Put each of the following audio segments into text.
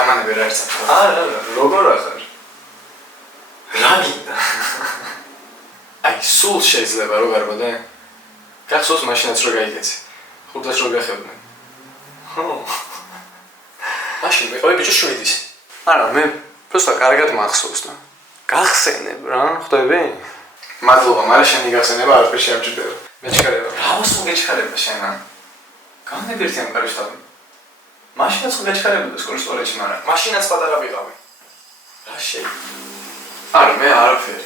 გამანები რა ერთად. არა, როგორ ახარ? რა გინდა? აი, სულ შეიძლება რო გარბოდე? გახსოვს მაშინაც რო გაიგეცი. ხუთას რო გახებდნენ. ხო. მაშინ მეყავი ბიჭო 7-ის. არა, მე просто კარგად მახსოვს და გახსენებ რა, ხვდები? მადლობა, მაგრამ შენი გახსენება არაფერ შეამჭირდება. მეჩქარება. რავას მოგეჩქარება შენა? განებერთი ამ კარიშტაბი. მაშინაც მოგეჩქარებოდა სკოლის ტუალეტში, მაგრამ მაშინაც პატარა ვიყავი. რა შეიძლება? არა, მე არაფერი.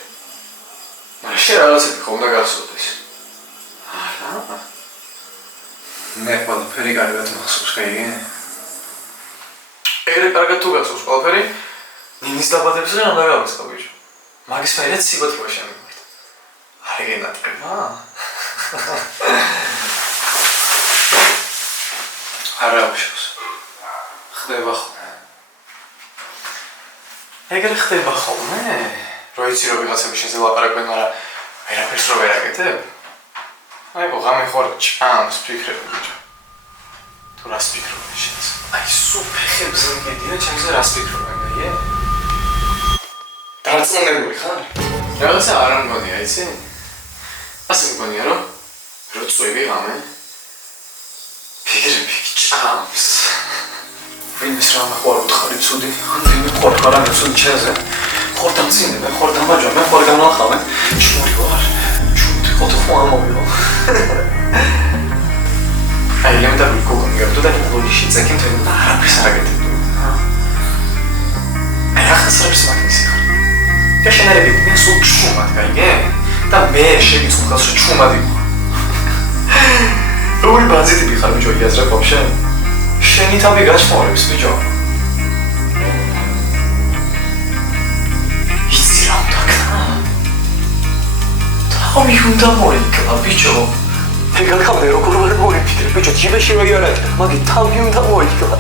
მაგრამ შენ რაღაცები ხო უნდა გახსოვდეს. არა. მე ყველაფერი კარგად მახსოვს, ხაიგე? ეგრე კარგად თუ გახსოვს ყველაფერი? ნინის დაბადების დღე უნდა გავიწყო ბიჭო. მაგის ფერეთ სიბოთლევა შემიგეთ. არ ეგენატება? არა უშავს. ხდება ხოლმე. ეგრე ხდება ხოლმე? რო იცი რომ ვიღაცები შენზე ლაპარაკობენ, მაგრამ ვერაფერს რო ვერ აკეთებ? აი ღამე ხوار ჭამს ფიქრები ბიჭო. თუ რას ფიქრობენ შენს? აი სულ ფეხებზე მიგედია ჩემზე რას ფიქრობენ, აიე? დარწმუნებული ხარ? რაღაცა არ მგონია, იცი? ასე მგონია რომ რო წვევი ღამე ფიქრები ჭამს. ვინმეს რა მაყوار უთხარი ცუდი, ან ვინმე ხوار ხარ ცუდი ჩაზე. ხوار დამცინებ, ხوار დამაჯვა, მე ხوار გამნახავენ. შური ვარ. ჩუნდი ხოთო ხوار მოვიო. აი ლემტაბი კოგონგებდო და ლოგიში წეკიმ თემ და არაფერს არ აკეთებდი. აი ახსრებს მაგის ხარ. და შენერები მე სულ ჩუმად გაიგე? და მე შეგიწყო ხალხი ჩუმად იყო. როგორი ბაზიტი ვიხარ ბიჭო იაზრებ ვაფშე? შენი თავი გაჩმორებს ბიჭო. იცი რა უნდა ქნა? თავი უნდა მოიქლა ბიჭო. ეგ ახალ მე როგორ ვარ მოვიფიქრე ბიჭო, ჯიბეში რო იარეთ, მაგი თავი უნდა მოიქლა.